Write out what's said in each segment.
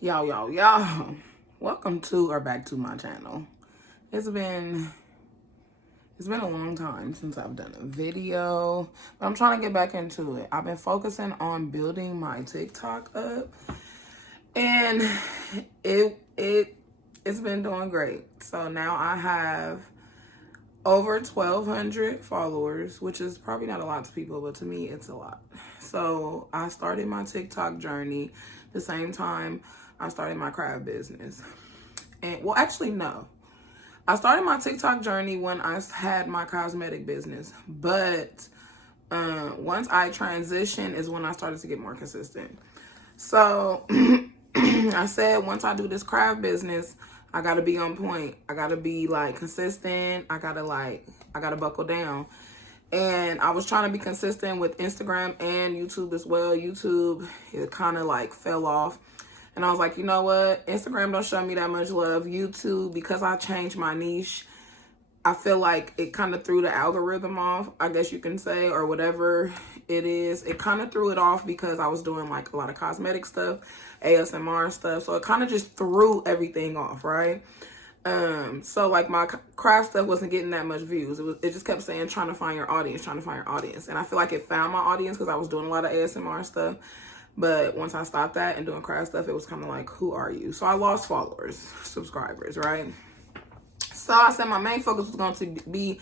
Y'all. Welcome to or back to my channel. It's been a long time since I've done a video, but I'm trying to get back into it. I've been focusing on building my TikTok up, and it's been doing great. So now I have over 1,200 followers, which is probably not a lot to people, but to me, it's a lot. So I started my TikTok journey the same time I started my craft business. And well, actually, no. I started my TikTok journey when I had my cosmetic business, but once I transitioned is when I started to get more consistent. So I said, once I do this craft business, I gotta be on point. I gotta be like consistent. I gotta buckle down. And I was trying to be consistent with Instagram and YouTube as well. YouTube, it kind of like fell off. And I was like, you know what? Instagram don't show me that much love. YouTube, because I changed my niche, I feel like it kind of threw the algorithm off, I guess you can say, or whatever it is. It kind of threw it off because I was doing like a lot of cosmetic stuff, ASMR stuff. So it kind of just threw everything off, right? So like my craft stuff wasn't getting that much views. It just kept saying, trying to find your audience. And I feel like it found my audience because I was doing a lot of ASMR stuff. But once I stopped that and doing craft stuff, it was kind of like, who are you? So I lost followers, subscribers, right? So I said my main focus was going to be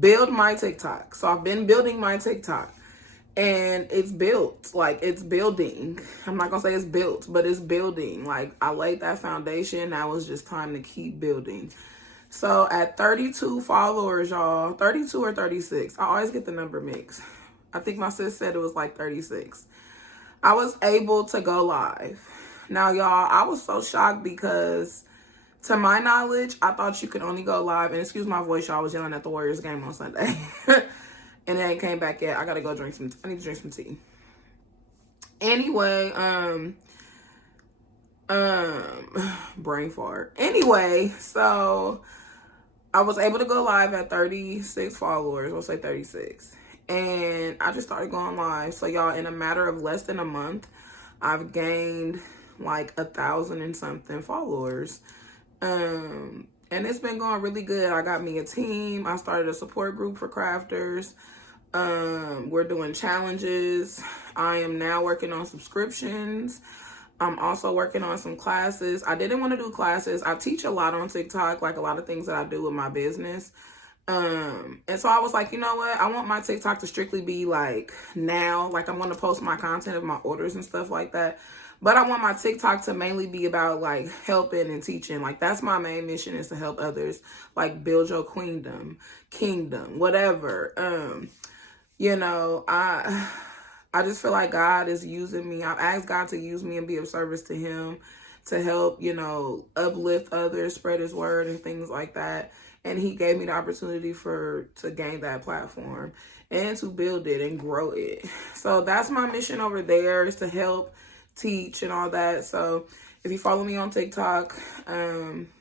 build my TikTok. So I've been building my TikTok. And it's built, like it's building. I'm not gonna say it's built, but it's building. Like I laid that foundation. Now it's just time to keep building. So at 32 followers, y'all, 32 or 36. I always get the number mixed. I think my sis said it was like 36. I was able to go live. Now, y'all, I was so shocked because to my knowledge, I thought you could only go live. And excuse my voice, y'all, I was yelling at the Warriors game on Sunday. And it ain't came back yet. I gotta go I need to drink some tea. Anyway, brain fart. Anyway, so I was able to go live at 36 followers. We'll say 36. And I just started going live. So y'all, in a matter of less than a month, I've gained like 1,000 and something followers. And it's been going really good. I got me a team. I started a support group for crafters. We're doing challenges. I am now working on subscriptions. I'm also working on some classes. I didn't want to do classes. I teach a lot on TikTok, like a lot of things that I do with my business. And so I was like, you know what? I want my TikTok to strictly be like now, like I'm going to post my content of my orders and stuff like that. But I want my TikTok to mainly be about like helping and teaching. Like that's my main mission, is to help others like build your kingdom, whatever. You know, I just feel like God is using me. I've asked God to use me and be of service to him, to help, you know, uplift others, spread his word and things like that. And he gave me the opportunity to gain that platform and to build it and grow it. So that's my mission over there, is to help, teach and all that. So if you follow me on TikTok,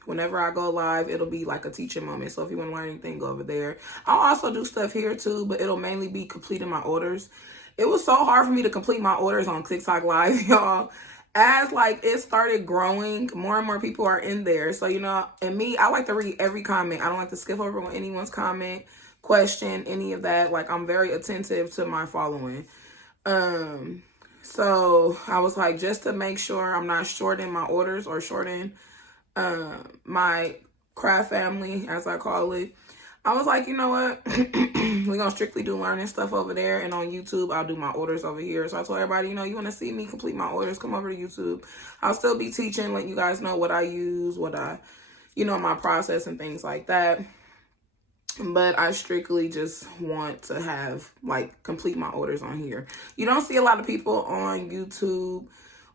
whenever I go live, it'll be like a teaching moment. So if you want to learn anything, go over there. I'll also do stuff here too, but it'll mainly be completing my orders. It was so hard for me to complete my orders on TikTok live, y'all. As like it started growing, more and more people are in there. So, you know, and me, I like to read every comment. I don't like to skip over anyone's comment, question, any of that. Like I'm very attentive to my following. So I was like, just to make sure I'm not shorting my orders or shorting my craft family, as I call it, I was like, you know what? We're going to strictly do learning stuff over there. And on YouTube, I'll do my orders over here. So I told everybody, you know, you want to see me complete my orders, come over to YouTube. I'll still be teaching, letting you guys know what I use, my process and things like that. But I strictly just want to have, like, complete my orders on here. You don't see a lot of people on YouTube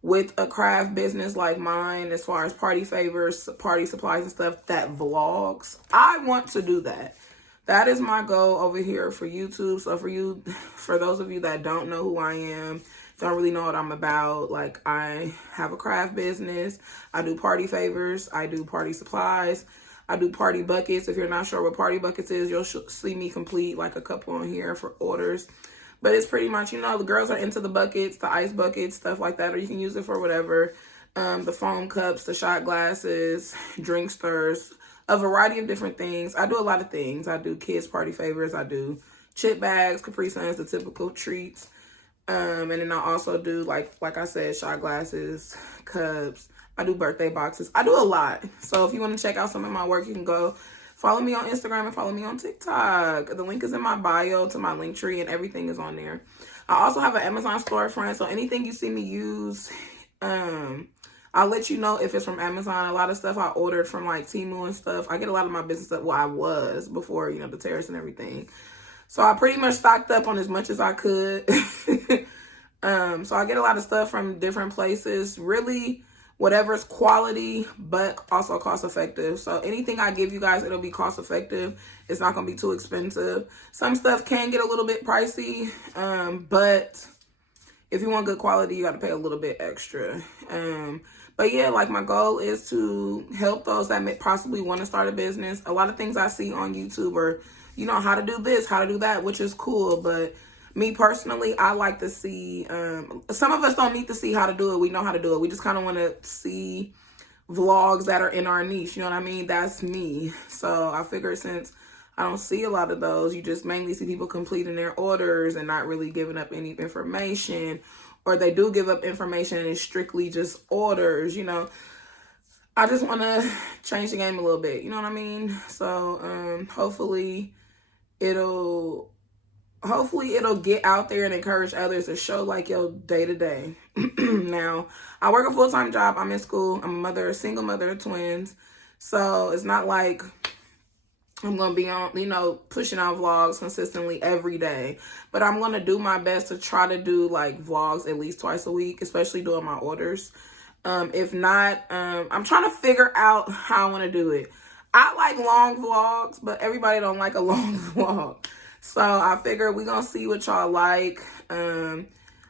with a craft business like mine, as far as party favors, party supplies and stuff, that vlogs. I want to do that. That is my goal over here for YouTube. So for those of you that don't know who I am, don't really know what I'm about, like I have a craft business. I do party favors. I do party supplies. I do party buckets. If you're not sure what party buckets is, you'll see me complete like a couple on here for orders. But it's pretty much, you know, the girls are into the buckets, the ice buckets, stuff like that, or you can use it for whatever. the foam cups, the shot glasses, drink stirs, a variety of different things. I do a lot of things. I do kids party favors. I do chip bags, Capri Suns, the typical treats. And then I also do, like I said, shot glasses, cups. I do birthday boxes. I do a lot. So if you want to check out some of my work, you can go follow me on Instagram and follow me on TikTok. The link is in my bio to my link tree, and everything is on there. I also have an Amazon storefront, so anything you see me use, I'll let you know if it's from Amazon. A lot of stuff I ordered from like Temu and stuff. I get a lot of my business stuff. Well, I was before, you know, the tariffs and everything. So I pretty much stocked up on as much as I could. So I get a lot of stuff from different places. Really, whatever's quality, but also cost effective. So anything I give you guys, it'll be cost effective. It's not going to be too expensive. Some stuff can get a little bit pricey, but if you want good quality, you got to pay a little bit extra. But yeah, like my goal is to help those that may possibly want to start a business. A lot of things I see on YouTube are, you know, how to do this, how to do that, which is cool. But me personally, I like to see, some of us don't need to see how to do it. We know how to do it. We just kind of want to see vlogs that are in our niche. You know what I mean? That's me. So I figured since I don't see a lot of those, you just mainly see people completing their orders and not really giving up any information. Or they do give up information and it's strictly just orders, you know. I just want to change the game a little bit, you know what I mean? So hopefully it'll get out there and encourage others to show like your day-to-day. Now, I work a full-time job. I'm in school. I'm a mother, a single mother of twins. So it's not like I'm going to be on, you know, pushing out vlogs consistently every day. But I'm going to do my best to try to do like vlogs at least twice a week, especially doing my orders. If not, I'm trying to figure out how I want to do it. I like long vlogs, but everybody don't like a long vlog. So I figure we're going to see what y'all like.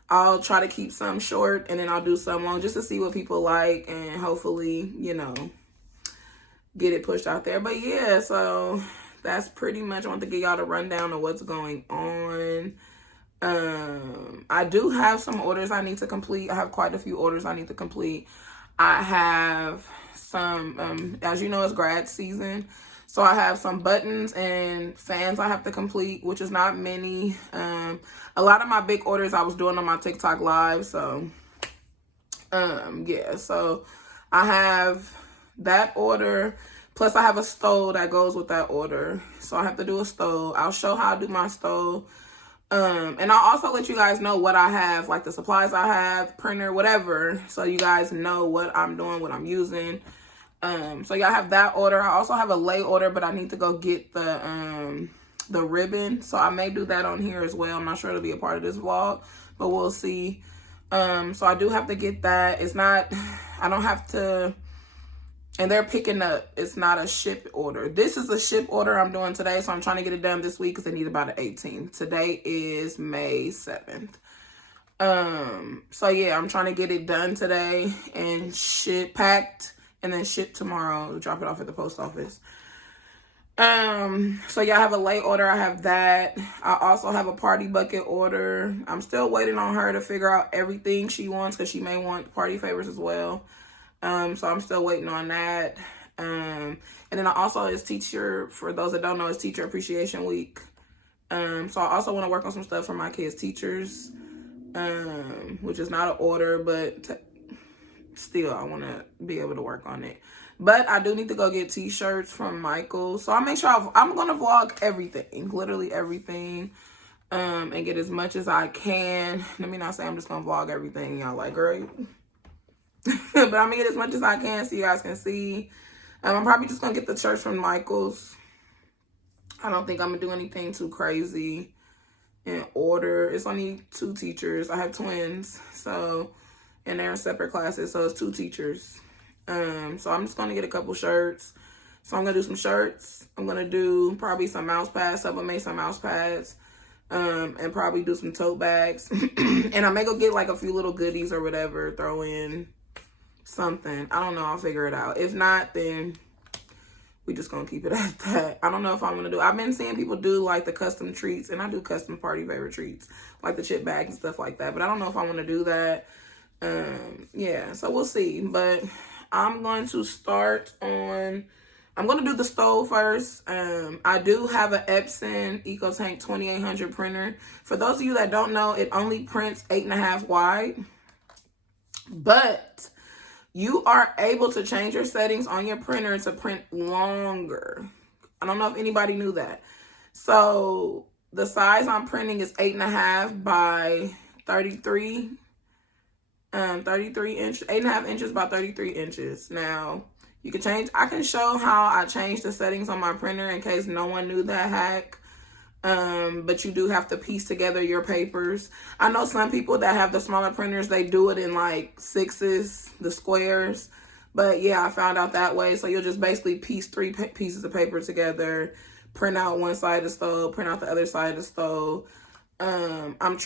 I'll try to keep some short and then I'll do some long just to see what people like and hopefully, you know, get it pushed out there. But yeah, so that's pretty much, I want to give y'all the rundown of what's going on. I do have some orders I need to complete. I have quite a few orders I need to complete. I have some, as you know, it's grad season. So I have some buttons and fans I have to complete, which is not many. A lot of my big orders I was doing on my TikTok live. So, yeah, so I have that order. Plus I have a stove that goes with that order. So I have to do a stove. I'll show how I do my stove. And I'll also let you guys know what I have, like the supplies I have, printer, whatever. So you guys know what I'm doing, what I'm using. So y'all have that order. I also have a lay order, but I need to go get the ribbon. So I may do that on here as well. I'm not sure it'll be a part of this vlog, but we'll see. So I do have to get that. It's not, I don't have to, and they're picking up. It's not a ship order. This is a ship order I'm doing today. So I'm trying to get it done this week because they need about an 18th. Today is May 7th. So yeah, I'm trying to get it done today and packed and then shipped tomorrow. Drop it off at the post office. So y'all have a late order. I have that. I also have a party bucket order. I'm still waiting on her to figure out everything she wants because she may want party favors as well. So I'm still waiting on that. And then I also, it's teacher, for those that don't know, it's Teacher Appreciation Week. So I also want to work on some stuff for my kids' teachers, which is not an order, but still I want to be able to work on it. But I do need to go get t-shirts from Michael. So I'll make sure I'm going to vlog everything, literally everything, and get as much as I can. Let me not say I'm just going to vlog everything. Y'all like, great. But I'm going to get as much as I can so you guys can see. I'm probably just going to get the shirts from Michael's. I don't think I'm going to do anything too crazy in order. It's only 2 teachers. I have twins, so, and they're in separate classes, so it's 2 teachers. So I'm just going to get a couple shirts. So I'm going to do some shirts. I'm going to do probably some mouse pads. Sublimate some mouse pads. And probably do some tote bags. And I may go get like a few little goodies or whatever. Throw in something. I don't know. I'll figure it out. If not, then we just going to keep it at that. I don't know if I'm going to do. I've been seeing people do like the custom treats. And I do custom party favorite treats. Like the chip bags and stuff like that. But I don't know if I want to do that. Yeah, so we'll see. But I'm going to I'm going to do the stove first. I do have an Epson EcoTank 2800 printer. For those of you that don't know, it only prints 8.5 wide. But you are able to change your settings on your printer to print longer. I don't know if anybody knew that. So the size I'm printing is 8.5 by 33. 33 inches, 8.5 inches by 33 inches. Now, I can show how I changed the settings on my printer in case no one knew that hack. But you do have to piece together your papers. I know some people that have the smaller printers, they do it in like 6s, the squares. But yeah, I found out that way. So you'll just basically piece 3 pieces of paper together, print out one side of the stove, print out the other side of the stove. I'm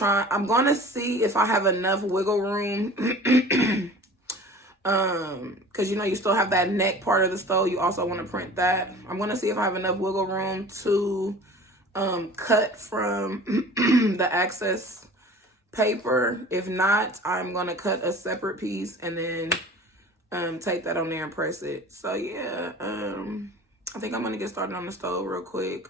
going to see if I have enough wiggle room. Cause you still have that neck part of the stove. You also want to print that. I'm going to see if I have enough wiggle room to, cut from the excess paper. If not, I'm going to cut a separate piece and then, tape that on there and press it. So yeah, I think I'm going to get started on the stove real quick.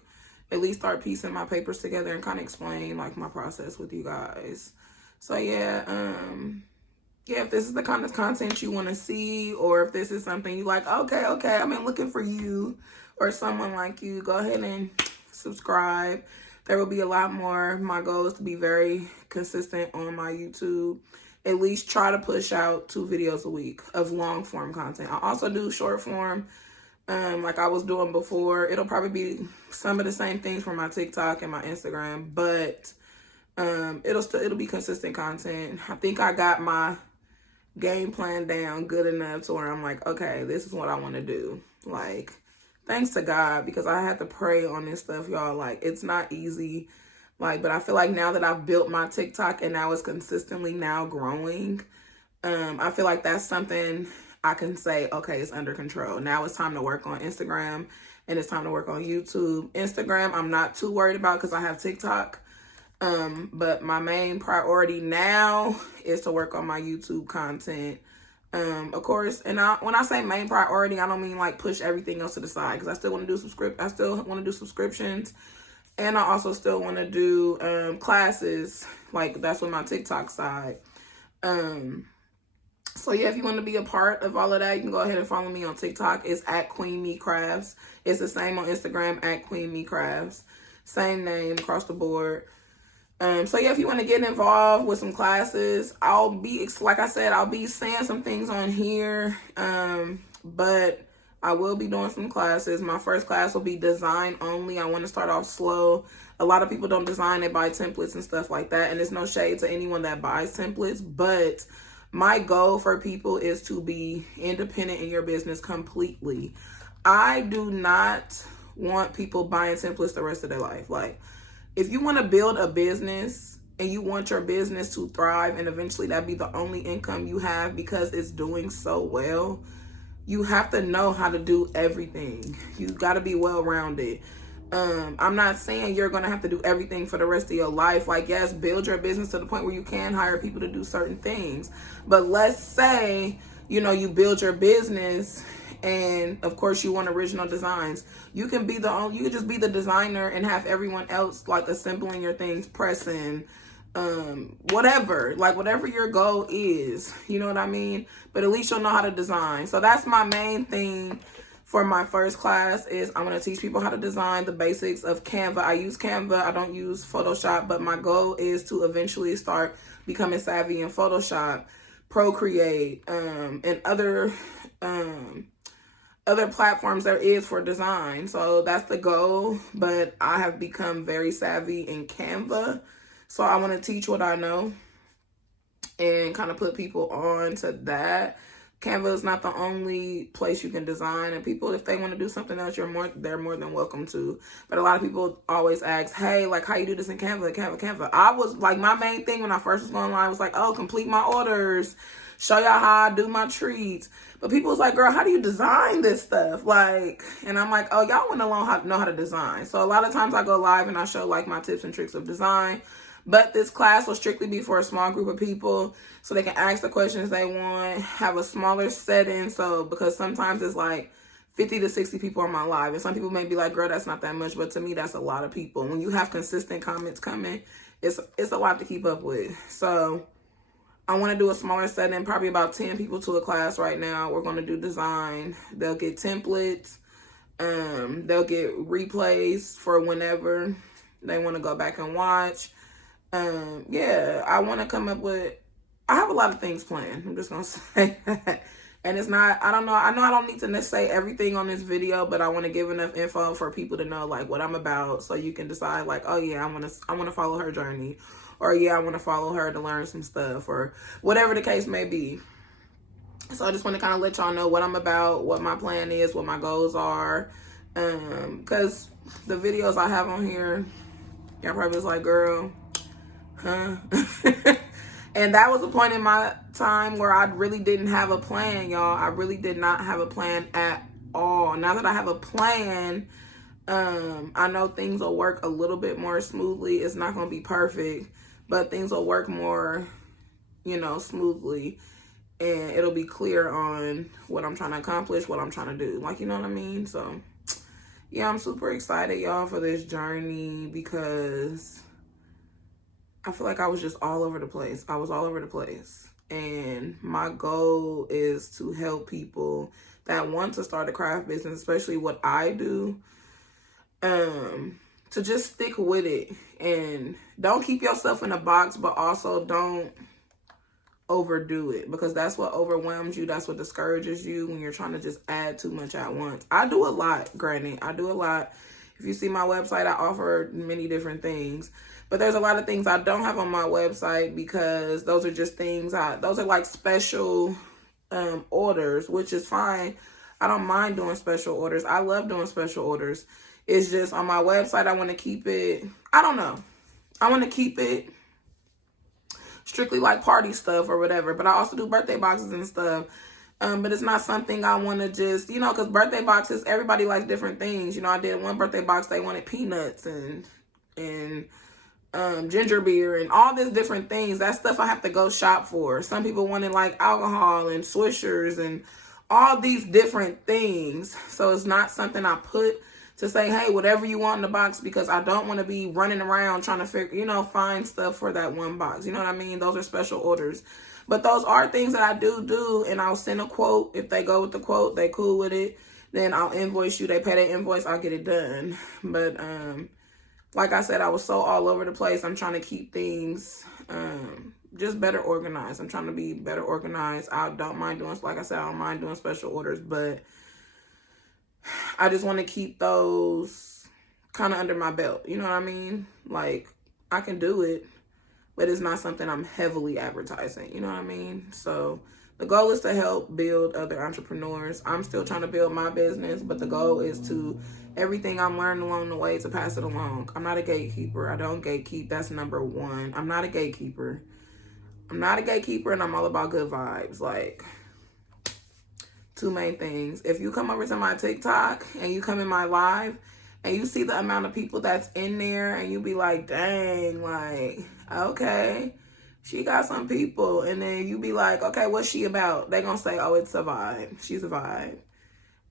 At least start piecing my papers together and kind of explain like my process with you guys. So yeah, if this is the kind of content you want to see, or if this is something you like, okay, I've been looking for you or someone like you, go ahead and subscribe. There will be a lot more. My goal is to be very consistent on my YouTube. At least try to push out 2 videos a week of long form content. I also do short form. Like I was doing before. It'll probably be some of the same things for my TikTok and my Instagram, but it'll be consistent content. I think I got my game plan down good enough to where I'm like, okay, this is what I want to do. Like, thanks to God, because I had to pray on this stuff, y'all. Like, it's not easy. Like, but I feel like now that I've built my TikTok and now it's consistently now growing, I feel like that's something I can say, okay, it's under control. Now it's time to work on Instagram and it's time to work on YouTube. Instagram, I'm not too worried about because I have TikTok. But my main priority now is to work on my YouTube content. Of course, and when I say main priority, I don't mean like push everything else to the side, because I still want to do subscriptions, and I also still want to do classes. Like that's with my TikTok side. So yeah, if you want to be a part of all of that, you can go ahead and follow me on TikTok. It's at Queen Me Crafts. It's the same on Instagram, at Queen Me Crafts. Same name across the board. So yeah, if you want to get involved with some classes, like I said, I'll be saying some things on here. But I will be doing some classes. My first class will be design only. I want to start off slow. A lot of people don't design, they buy templates and stuff like that. And there's no shade to anyone that buys templates, but my goal for people is to be independent in your business completely. I do not want people buying templates the rest of their life. Like, if you want to build a business and you want your business to thrive and eventually that be the only income you have because it's doing so well, you have to know how to do everything. You got to be well-rounded. I'm not saying you're going to have to do everything for the rest of your life. Like, yes, build your business to the point where you can hire people to do certain things. But let's say, you build your business and of course you want original designs. You can just be the designer and have everyone else like assembling your things, pressing, whatever your goal is, you know what I mean? But at least you'll know how to design. So that's my main thing for my first class, is I'm going to teach people how to design the basics of Canva. I use Canva. I don't use Photoshop, but my goal is to eventually start becoming savvy in Photoshop, Procreate, and other platforms there is for design. So that's the goal, but I have become very savvy in Canva. So I want to teach what I know and kind of put people on to that. Canva is not the only place you can design, and people, if they want to do something else, they're more than welcome to. But a lot of people always ask, hey, like, how you do this in Canva? I was like, my main thing when I first was going live was like, oh, complete my orders, show y'all how I do my treats. But people was like, girl, how do you design this stuff? Like, and I'm like, oh, y'all want to know how to design. So a lot of times I go live and I show like my tips and tricks of design. But this class will strictly be for a small group of people so they can ask the questions they want, have a smaller setting. So because sometimes it's like 50 to 60 people on my live. And some people may be like, girl, that's not that much. But to me, that's a lot of people. When you have consistent comments coming, it's a lot to keep up with. So I want to do a smaller setting, probably about 10 people to a class right now. We're going to do design. They'll get templates. They'll get replays for whenever they want to go back and watch. Yeah, I want to come up with, I have a lot of things planned. I'm just going to say that. And it's not, I know I don't need to necessarily say everything on this video, but I want to give enough info for people to know like what I'm about, so you can decide like, oh yeah, I want to follow her journey, or yeah, I want to follow her to learn some stuff, or whatever the case may be. So I just want to kind of let y'all know what I'm about, what my plan is, what my goals are. Because the videos I have on here, y'all probably was like, girl, huh? And that was a point in my time where I really didn't have a plan, y'all. I really did not have a plan at all. Now that I have a plan, I know things will work a little bit more smoothly. It's not going to be perfect, but things will work more, smoothly. And it'll be clear on what I'm trying to accomplish, what I'm trying to do. Like, you know what I mean? So, yeah, I'm super excited, y'all, for this journey because I feel like I was just all over the place. I was all over the place. And my goal is to help people that want to start a craft business, especially what I do, to just stick with it. And don't keep yourself in a box, but also don't overdo it, because that's what overwhelms you. That's what discourages you when you're trying to just add too much at once. I do a lot, granted. I do a lot. If you see my website, I offer many different things. But there's a lot of things I don't have on my website because those are just things, those are like special orders, which is fine. I don't mind doing special orders. I love doing special orders. It's just on my website, I want to keep it, I don't know. I want to keep it strictly like party stuff or whatever. But I also do birthday boxes and stuff. But it's not something I want to just, because birthday boxes, everybody likes different things. I did one birthday box, they wanted peanuts and ginger beer and all these different things. That stuff I have to go shop for. Some people wanted like alcohol and swishers and all these different things. So it's not something I put to say, hey, whatever you want in the box, because I don't want to be running around trying to figure, find stuff for that one box. You know what I mean? Those are special orders. But those are things that I do, and I'll send a quote. If they go with the quote, they cool with it, then I'll invoice you. They pay their invoice, I'll get it done. But like I said, I was so all over the place. I'm trying to keep things just better organized. I'm trying to be better organized. I don't mind doing, like I said, I don't mind doing special orders, but I just want to keep those kind of under my belt. You know what I mean? Like, I can do it, but it's not something I'm heavily advertising. You know what I mean? So the goal is to help build other entrepreneurs. I'm still trying to build my business, but the goal is to, everything I'm learning along the way, to pass it along. I'm not a gatekeeper. I don't gatekeep. That's number one. I'm not a gatekeeper. And I'm all about good vibes. Like, two main things. If you come over to my TikTok and you come in my live and you see the amount of people that's in there and you be like, dang, like, okay, she got some people. And then you be like, okay, what's she about? They gonna say, oh, it's a vibe. She's a vibe.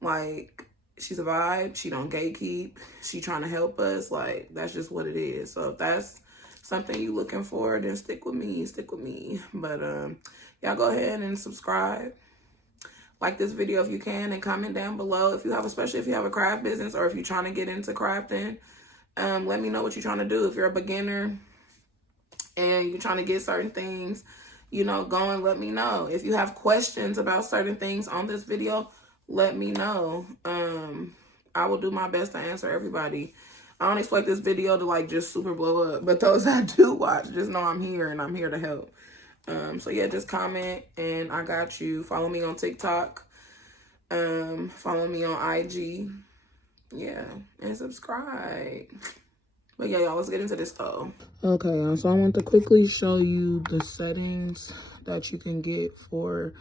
Like, she's a vibe. She don't gatekeep. She trying to help us. Like, that's just what it is. So if that's something you looking for, then stick with me. But y'all go ahead and subscribe. Like this video if you can, and comment down below if you have, especially if you have a craft business or if you're trying to get into crafting. Let me know what you're trying to do. If you're a beginner and you're trying to get certain things, going, let me know. If you have questions about certain things on this video, let me know. I will do my best to answer everybody. I don't expect this video to like just super blow up, but those that do watch, just know I'm here and I'm here to help. So yeah, just comment and I got you. Follow me on TikTok. Follow me on IG. Yeah, and subscribe. But yeah, y'all, let's get into this though. Okay, y'all, so I want to quickly show you the settings that you can get for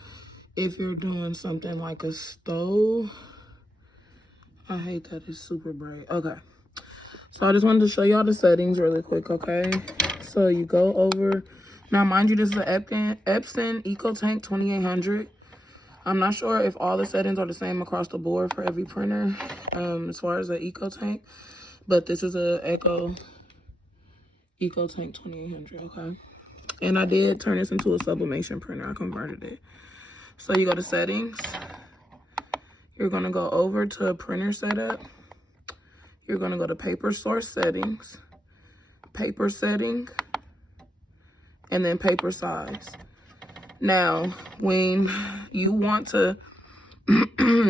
if you're doing something like a stove. I hate that it's super bright. Okay. So I just wanted to show y'all the settings really quick, okay? So you go over, now mind you, this is an Epson EcoTank 2800. I'm not sure if all the settings are the same across the board for every printer, as far as the EcoTank, but this is a EcoTank 2800, okay? And I did turn this into a sublimation printer. I converted it. So you go to settings. You're gonna go over to printer setup. You're gonna go to paper source settings, paper setting, and then paper size. Now, when you want to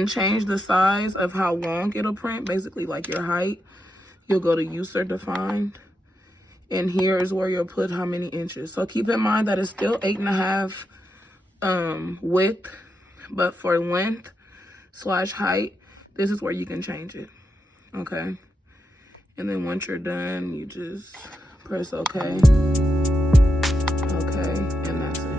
change the size of how long it'll print, basically like your height, you'll go to user defined. And here is where you'll put how many inches. So keep in mind that it's still 8.5 width, but for length / height, this is where you can change it, okay? And then once you're done, you just press okay, and that's it.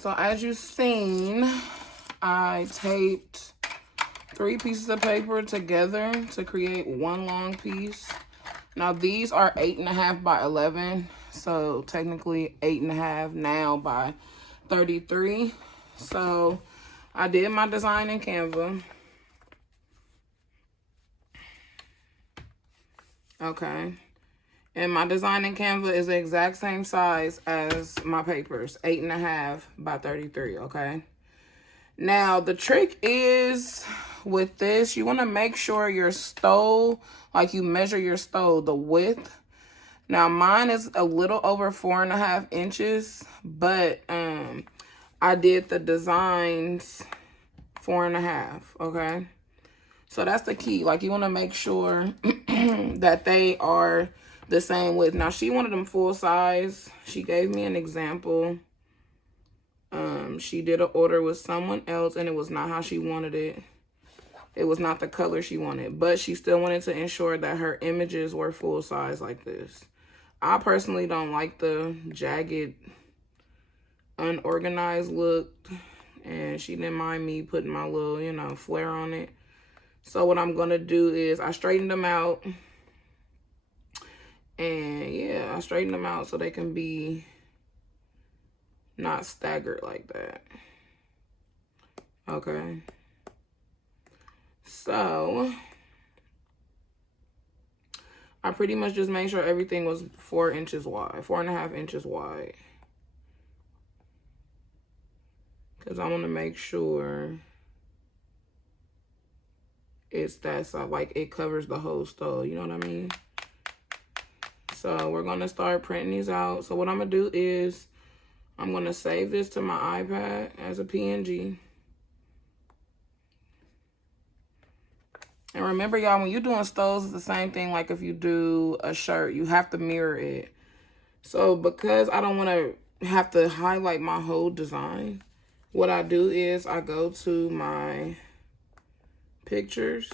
So as you've seen, I taped 3 pieces of paper together to create one long piece. Now these are 8.5 by 11, so technically 8.5 now by 33. So I did my design in Canva. Okay. And my design in Canva is the exact same size as my papers, 8.5 by 33, okay? Now, the trick is with this, you want to make sure your stole, like you measure your stole, the width. Now, mine is a little over 4.5 inches, but I did the designs 4.5, okay? So that's the key. Like, you want to make sure that they are the same width. Now, she wanted them full size. She gave me an example. She did an order with someone else, and it was not how she wanted it. It was not the color she wanted, but she still wanted to ensure that her images were full size like this. I personally don't like the jagged, unorganized look, and she didn't mind me putting my little, you know, flair on it. So what I'm going to do is I straightened them out. And yeah, I straightened them out so they can be not staggered like that. Okay. So I pretty much just made sure everything was 4 inches wide, 4.5 inches wide. Because I want to make sure it's that side, like it covers the whole stole, you know what I mean? So we're going to start printing these out. So what I'm going to do is I'm going to save this to my iPad as a PNG. And remember, y'all, when you're doing stoles, it's the same thing like if you do a shirt. You have to mirror it. So because I don't want to have to highlight my whole design, what I do is I go to my pictures,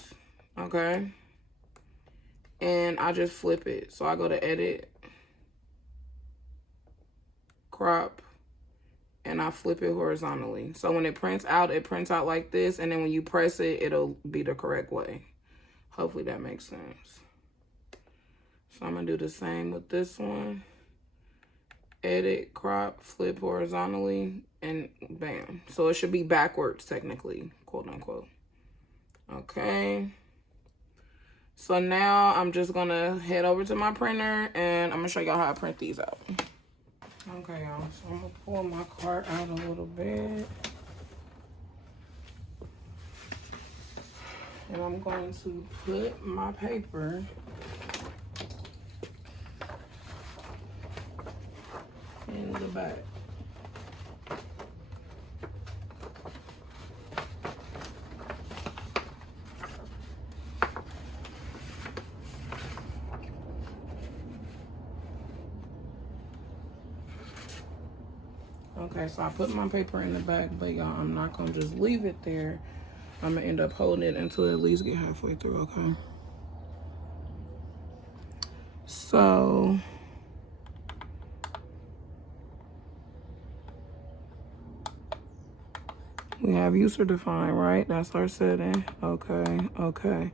okay? And I just flip it. So I go to edit, crop, and I flip it horizontally. So when it prints out like this, and then when you press it, it'll be the correct way. Hopefully that makes sense. So I'm gonna do the same with this one. Edit, crop, flip horizontally, and bam. So it should be backwards technically, quote unquote. Okay. So now I'm just gonna head over to my printer and I'm gonna show y'all how I print these out. Okay, y'all, so I'm gonna pull my cart out a little bit. And I'm going to put my paper in the back. Okay, so I put my paper in the back, but y'all, I'm not gonna just leave it there. I'm gonna end up holding it until at least get halfway through, okay? So we have user defined, right? That's our setting. Okay, okay.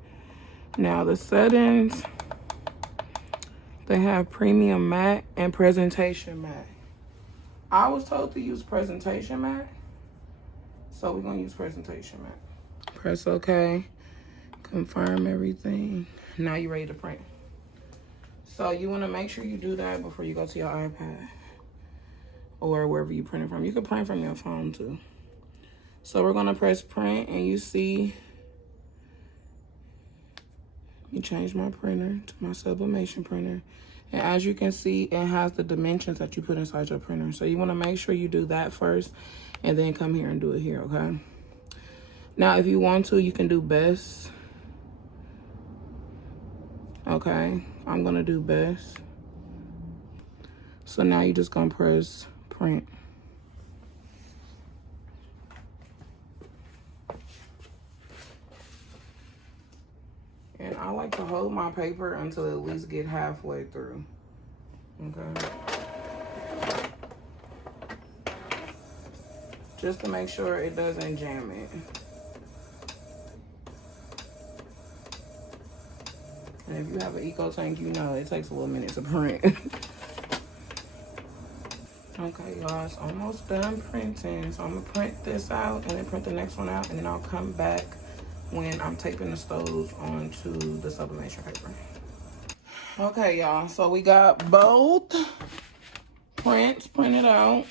Now the settings, they have premium matte and presentation matte. I was told to use presentation matte, so we're gonna use presentation matte. Press OK, confirm everything. Now you're ready to print. So you wanna make sure you do that before you go to your iPad or wherever you print it from. You can print from your phone too. So we're gonna press print and you see, you change my printer to my sublimation printer. And as you can see, it has the dimensions that you put inside your printer. So you wanna make sure you do that first and then come here and do it here, okay? Now, if you want to, you can do best. Okay, I'm gonna do best. So now you're just gonna press print. And I like to hold my paper until at least get halfway through, okay? Just to make sure it doesn't jam it. And if you have an eco tank, you know it takes a little minute to print. Okay, y'all, it's almost done printing. So I'm gonna print this out and then print the next one out, and then I'll come back when I'm taping the stoves onto the sublimation paper. Okay, y'all, so we got both prints printed out.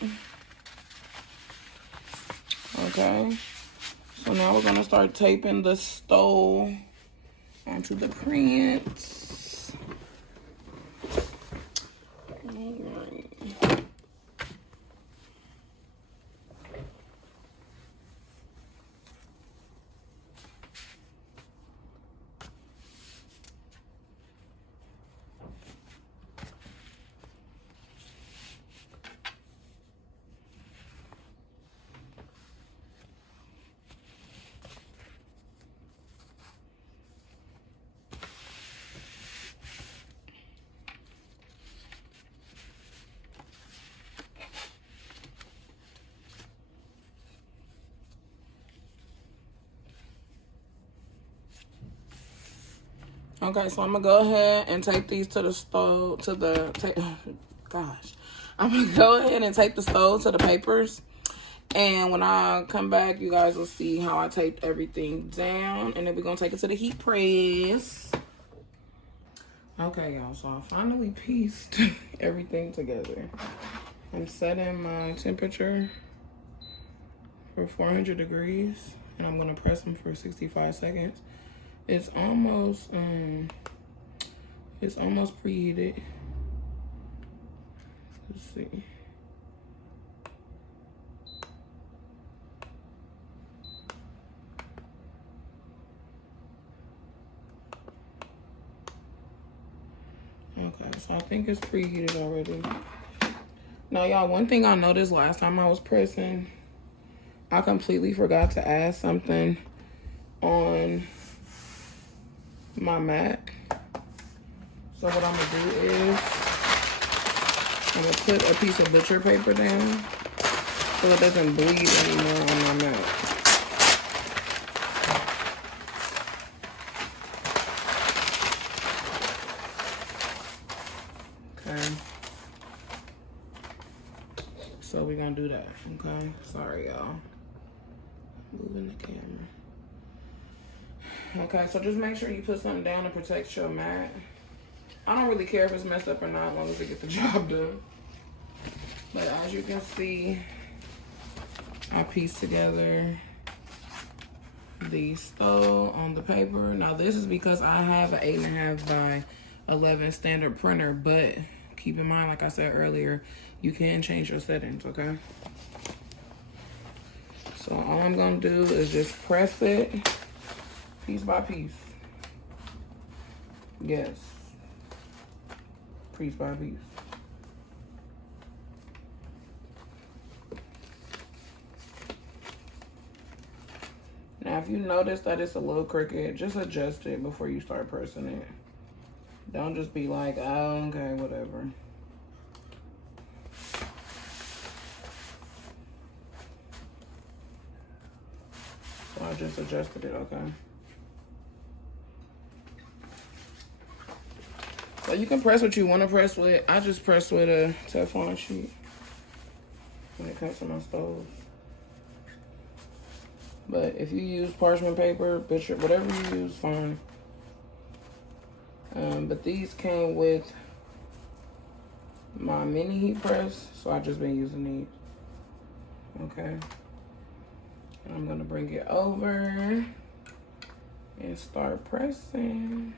Okay, so now we're gonna start taping the stove onto the prints. All right. Okay, so I'm gonna go ahead and take these to the stove, I'm gonna go ahead and take the stove to the papers. And when I come back, you guys will see how I taped everything down. And then we're going to take it to the heat press. Okay, y'all. So I finally pieced everything together. I'm setting my temperature for 400 degrees. And I'm going to press them for 65 seconds. It's almost preheated. Let's see. Okay, so I think it's preheated already. Now, y'all, one thing I noticed last time I was pressing, I completely forgot to add something on my mat. So what I'm gonna do is I'm gonna put a piece of butcher paper down so it doesn't bleed anymore on my mat. Okay. So we're gonna do that, okay? Sorry, y'all. Moving the camera. Okay, so just make sure you put something down to protect your mat. I don't really care if it's messed up or not, as long as it gets the job done. But as you can see, I pieced together the stove on the paper. Now this is because I have an 8.5 by 11 standard printer, but keep in mind, like I said earlier, you can change your settings, okay? So all I'm gonna do is just press it piece by piece. Yes, piece by piece. Now, if you notice that it's a little crooked, just adjust it before you start pressing it. Don't just be like, oh, okay, whatever. So I just adjusted it, okay? So you can press what you want to press with. I just press with a Teflon sheet when it comes to my stove. But if you use parchment paper, butcher, whatever you use, fine. But these came with my mini heat press, so I've just been using these. Okay. And I'm gonna bring it over and start pressing.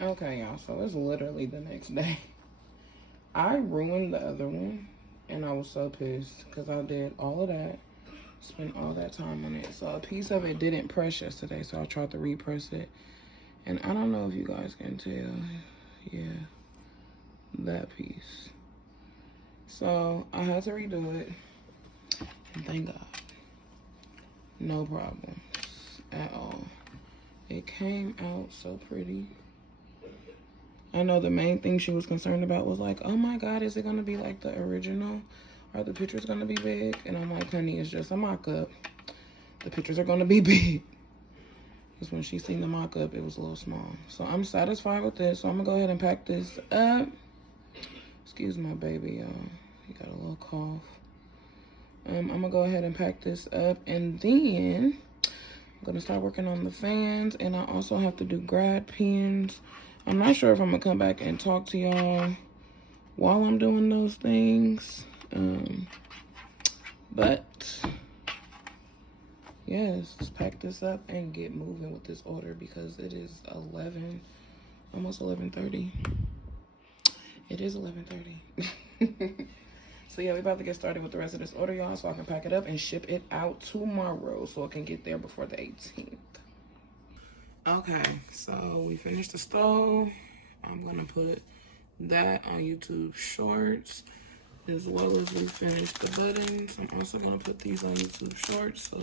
Okay, y'all, so it's literally the next day. I ruined the other one, and I was so pissed because I did all of that, spent all that time on it. So a piece of it didn't press yesterday, so I tried to repress it. And I don't know if you guys can tell. Yeah, that piece. So I had to redo it, and thank God, no problems at all. It came out so pretty. I know the main thing she was concerned about was like, oh my God, is it going to be like the original? Are the pictures going to be big? And I'm like, honey, it's just a mock-up. The pictures are going to be big. Because when she seen the mock-up, it was a little small. So I'm satisfied with this. So I'm going to go ahead and pack this up. Excuse my baby, y'all. He got a little cough. I'm going to go ahead and pack this up. And then I'm going to start working on the fans. And I also have to do grad pins. I'm not sure if I'm going to come back and talk to y'all while I'm doing those things. But yes, let's pack this up and get moving with this order because it is 11, almost 11:30. It is 11:30. So yeah, we're about to get started with the rest of this order, y'all, so I can pack it up and ship it out tomorrow so it can get there before the 18th. Okay, so we finished the stove. I'm gonna put that on YouTube Shorts, as well as we finished the buttons. I'm also gonna put these on YouTube Shorts, so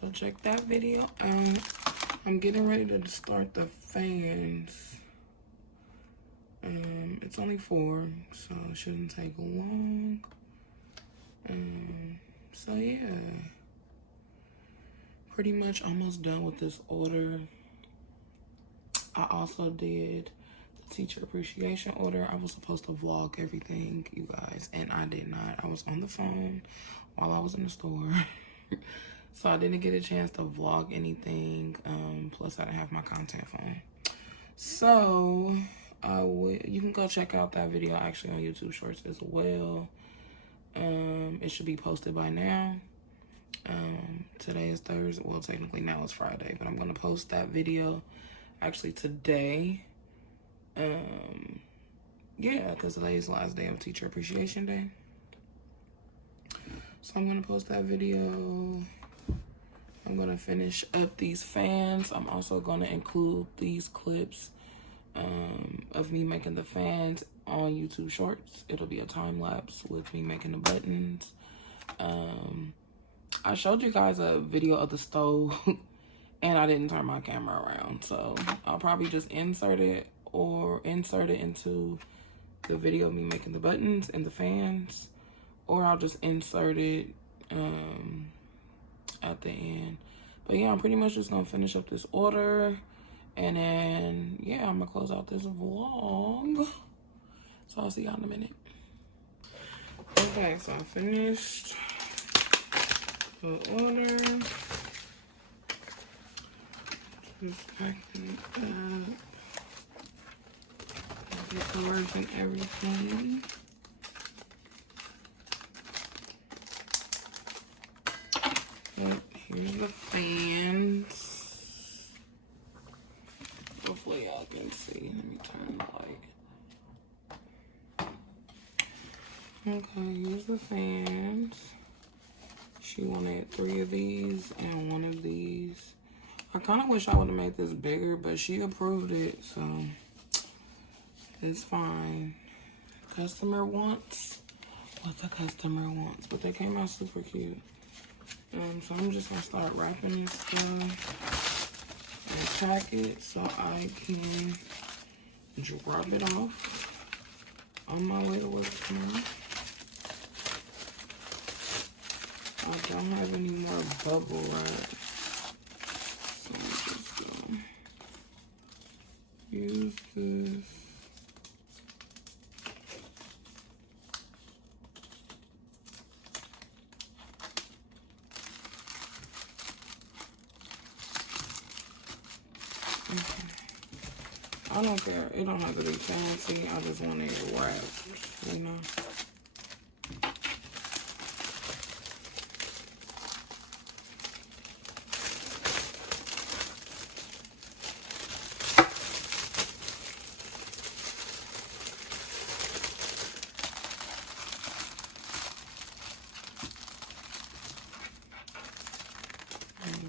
go check that video out. I'm getting ready to start the fans. It's only 4, so it shouldn't take long. So yeah, pretty much almost done with this order. I also did the teacher appreciation order. I was supposed to vlog everything, you guys, and I did not. I was on the phone while I was in the store. So I didn't get a chance to vlog anything. Plus I didn't have my content phone. So you can go check out that video actually on YouTube Shorts as well. It should be posted by now. Today is Thursday. Well, technically now it's Friday, but I'm gonna post that video actually today. Yeah, because today is the last day of Teacher Appreciation Day. So I'm gonna post that video. I'm gonna finish up these fans. I'm also gonna include these clips of me making the fans on YouTube Shorts. It'll be a time lapse with me making the buttons. I showed you guys a video of the stove and I didn't turn my camera around, so I'll probably just insert it into the video of me making the buttons and the fans, or I'll just insert it at the end. But yeah, I'm pretty much just gonna finish up this order, and then yeah, I'm gonna close out this vlog. So I'll see y'all in a minute. Okay, so I finished the order. Just packing it up. The colors and everything. But here's the fans. Hopefully y'all can see. Let me turn the light. Okay, here's the fans. She wanted 3 of these and 1 of these. I kind of wish I would have made this bigger, but she approved it, so it's fine. Customer wants what the customer wants, but they came out super cute. So I'm just gonna start wrapping this stuff and pack it so I can drop it off on my way to work tomorrow. I don't have any more bubble wrap, so I'm just gonna use this. I don't care. It don't have to be fancy. I just want it wrapped, you know.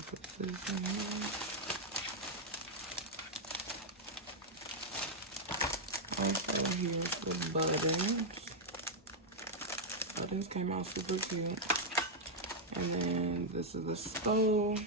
Put this in here. Also, here's the buttons. Buttons came out super cute. And then this is the stove.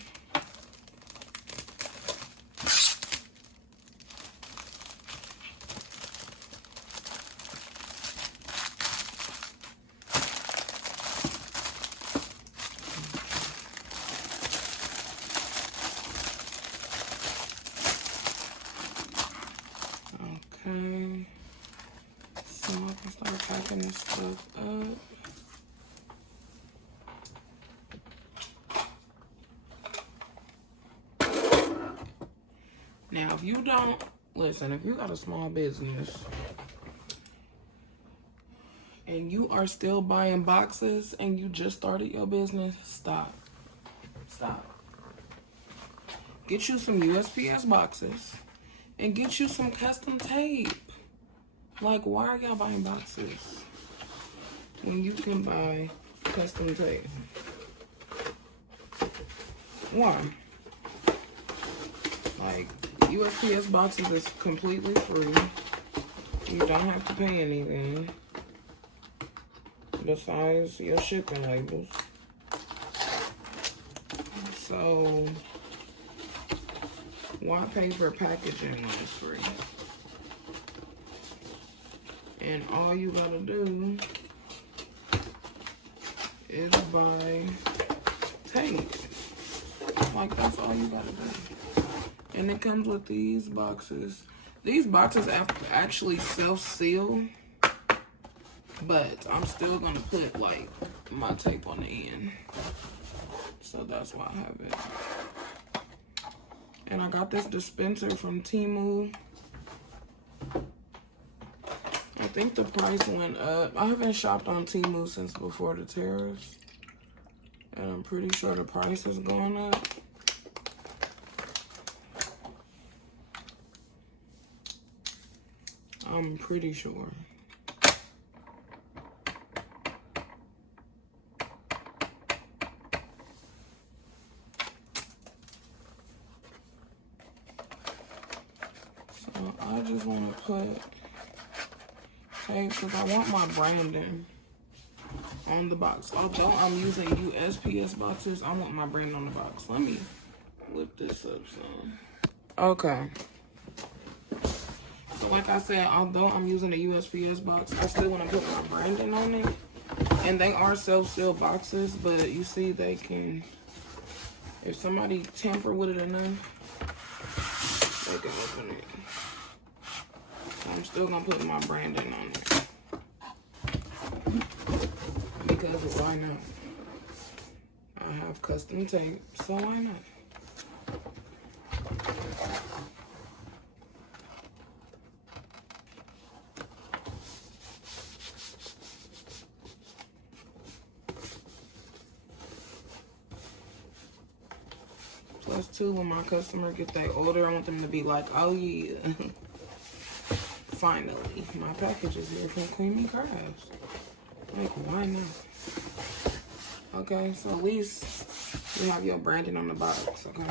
packing this stuff up. Now, if you don't, listen, if you got a small business and you are still buying boxes and you just started your business, stop. Stop. Get you some USPS boxes and get you some custom tape. Like, why are y'all buying boxes when you can buy custom tape? Why? Like, USPS boxes is completely free. You don't have to pay anything besides your shipping labels. So, why pay for packaging when it's free? And all you gotta do is buy tape. Like, that's all you gotta do. And it comes with these boxes. These boxes actually self-seal, but I'm still gonna put like my tape on the end. So that's why I have it. And I got this dispenser from Mule. I think the price went up. I haven't shopped on Mule since before the tariffs. And I'm pretty sure the price is going up. I'm pretty sure. So I just want to put tape because I want my branding on the box. Although I'm using USPS boxes, I want my brand on the box. Let me whip this up some. Okay. So like I said, although I'm using a USPS box, I still want to put my branding on it. And they are self-seal boxes, but you see they can, if somebody tamper with it enough, they can open it. So I'm still going to put my branding on it. Because why not? I have custom tape, so why not? Plus, too, when my customer get their order, I want them to be like, oh yeah, finally, my package is here from Creamy Crabs. Like, why not? Okay, so at least you have your branding on the box, okay?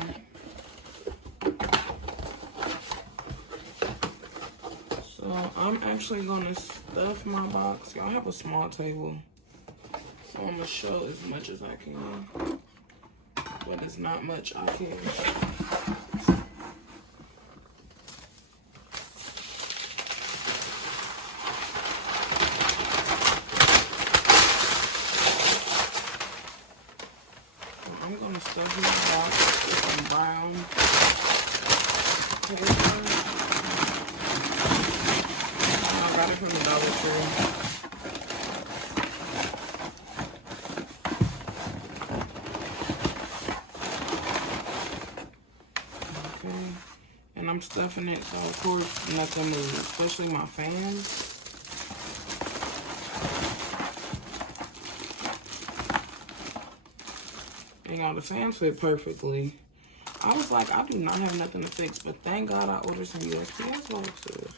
So I'm actually gonna stuff my box. Y'all have a small table, so I'm gonna show as much as I can. But it's not much I can. So I'm gonna stuff my box with some brown paper. I got it from the Dollar Tree. And I'm stuffing it so of course nothing moves, especially my fans. And y'all, the fans fit perfectly. I was like, I do not have nothing to fix, but thank God I ordered some USPS boxes.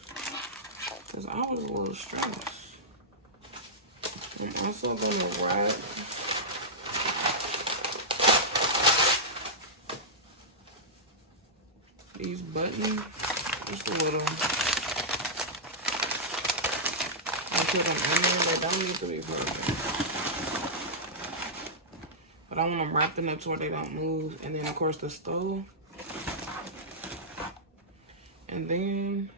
Because I was a little stressed. I'm also gonna wrap these buttons, just a little. I put them in there, they don't need to be perfect. But I want them wrapped in up so they don't move. And then of course the stove. And then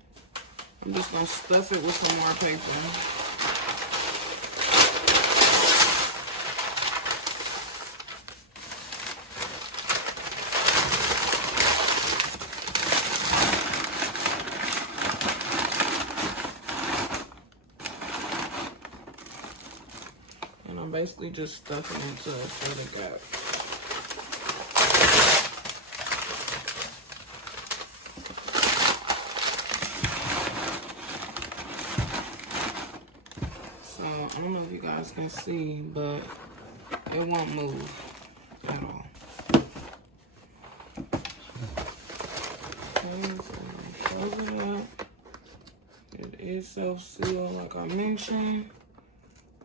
I'm just gonna stuff it with some more paper. basically just stuffing it to fill the gap. So I don't know if you guys can see, but it won't move at all. Okay, so close it up. It is self-sealed like I mentioned,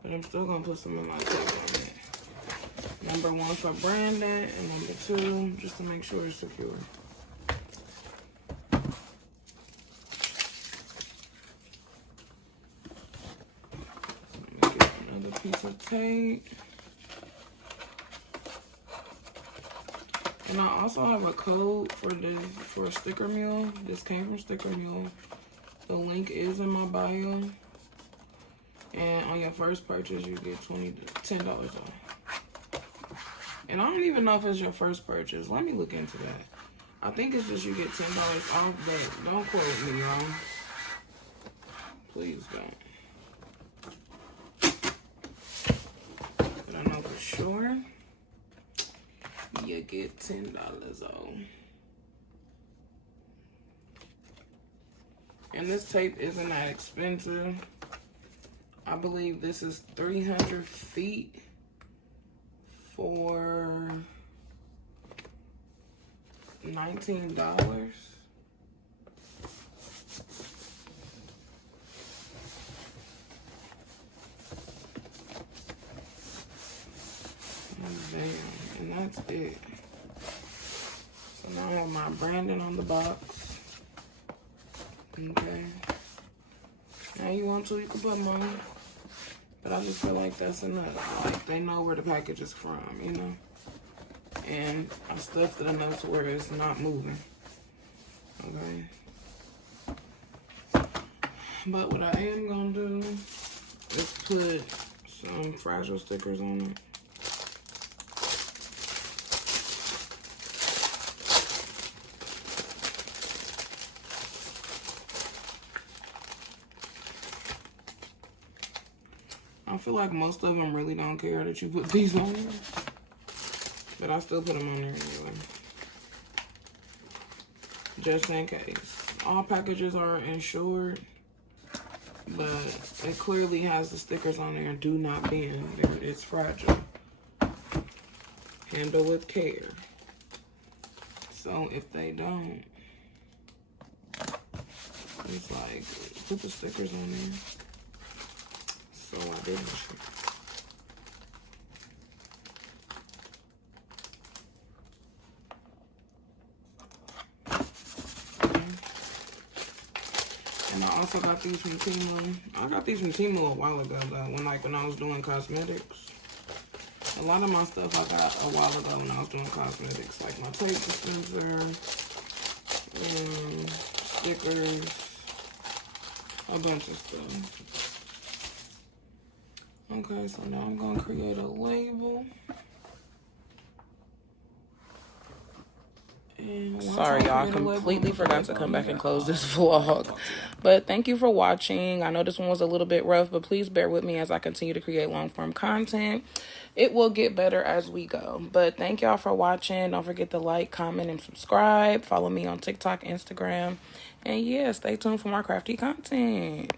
but I'm still gonna put some of my tape on it. Number 1 for branding, and number 2 just to make sure it's secure. Let me get another piece of tape. And I also have a code for Sticker Mule. This came from Sticker Mule. The link is in my bio. And on your first purchase, you get $10 off. And I don't even know if it's your first purchase. Let me look into that. I think it's just you get $10 off, but don't quote me wrong. Please don't. But I know for sure you get $10 off. And this tape isn't that expensive. I believe this is 300 feet for $19. And that's it. So now I have my branding on the box. Okay. Now you want to, you can put money. But I just feel like that's enough. Like, they know where the package is from, you know? And I stuffed it enough to where it's not moving. Okay? But what I am gonna do is put some fragile stickers on it. I feel like most of them really don't care that you put these on there. But I still put them on there anyway. Just in case. All packages are insured. But it clearly has the stickers on there. Do not bend. It's fragile. Handle with care. So if they don't, it's like, put the stickers on there. So I didn't. And I also got these from Temu. I got these from Temu a while ago though, when I was doing cosmetics. A lot of my stuff I got a while ago when I was doing cosmetics, like my tape dispenser, stickers, a bunch of stuff. Okay, so now I'm gonna create a label. Sorry, y'all, I completely forgot to come back and close this vlog. But thank you for watching. I know this one was a little bit rough, but please bear with me as I continue to create long-form content. It will get better as we go. But thank y'all for watching. Don't forget to like, comment, and subscribe. Follow me on TikTok, Instagram. And yeah, stay tuned for more crafty content.